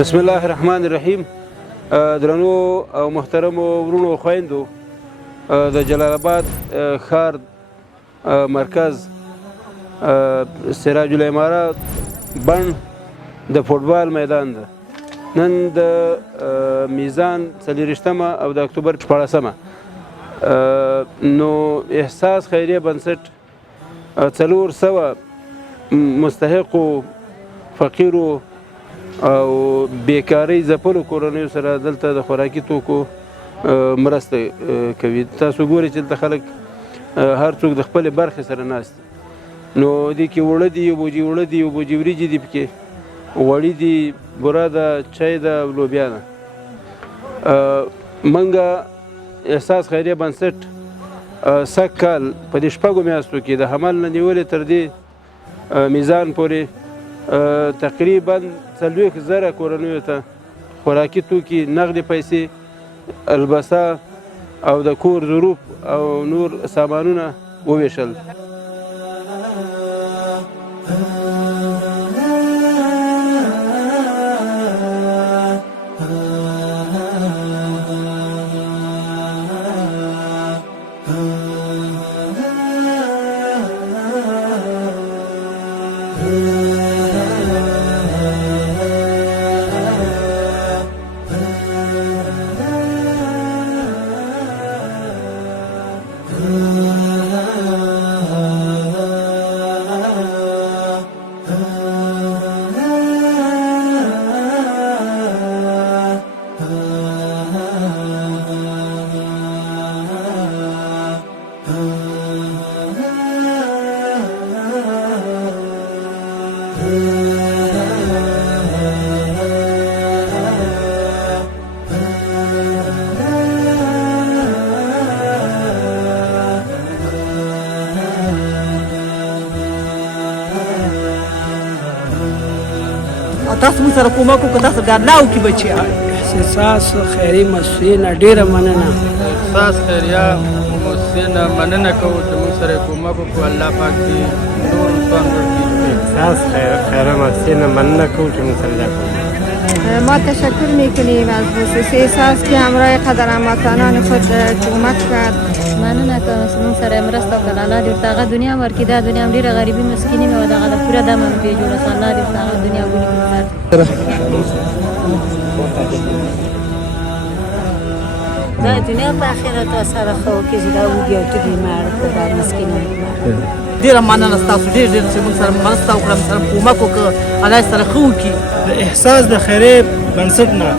بسم الله الرحمن الرحیم. درنو او محترمو ورونو خویندو، د جلال آباد ښار مرکز سراج الامارات بڼ د فوټبال میدان ده. نن د میزان 40مه او د اکتوبر 14مه نو احساس خیریه بنسټ 400 مستحقو فقیرو او بیکاری ځپلو کورنیو سره دلته د خوراکي توکو مرسته کوي. تاسو ګورئ چې دلته خلک هر څوک د خپلې برخې سره ناست دي. نو دې کې اوړه دي، یو بوجي اوړه دي، یو بوجي وریجې دي، پکې غوړي دي، بوره ده، چای ده، لوبیا ده. منګه احساس خیریه بنسټ سږ کال په دې 6 میاشتو کې د حمل نه نیولې تر دې میزان پورې تقریبا 40,000 کورنیو ته خوراکي توکي، نغدې پیسې، البسه او د کور ظروف او نور سامانونه وویشل. تاسو موږ سره کومک وکړو، تاسو ګډ نه وکړي بچیان. احساس خیري مؤسسې نه ډېره مننه. احساس خیریه مؤسسې نه مننه کوو چې موږ سره کومک وکړو. الله پاک دې نور انسان ورکړي. احساس خیریه مؤسسې نه مننه کوو چې موږ سره دا کومک. ما تشکر میکنیم از مؤسسه احساس که همراه قدر هموطنان خود کمک کرد. مننه کوم چې موږ سره مرسته وکړه. الله دې ورته هغه دنیا ورکړي. دا دنیا هم ډېره غریبي مسکیني مې وه، دغه د پوره دم هم پرې جوړه شوه. الله دې ورته هغه دنیا ولیکي. دا دنیا په آخرت سره خو کې چې دا وږي او تږي مړ کړه، دا مسکینان ډېره مننه ستاسو، ډېر چې موږ سره مرسته وکړه، موږ سره کومک وکړه. الله سره ښه وکړي. د احساس د خیري بنسټ نه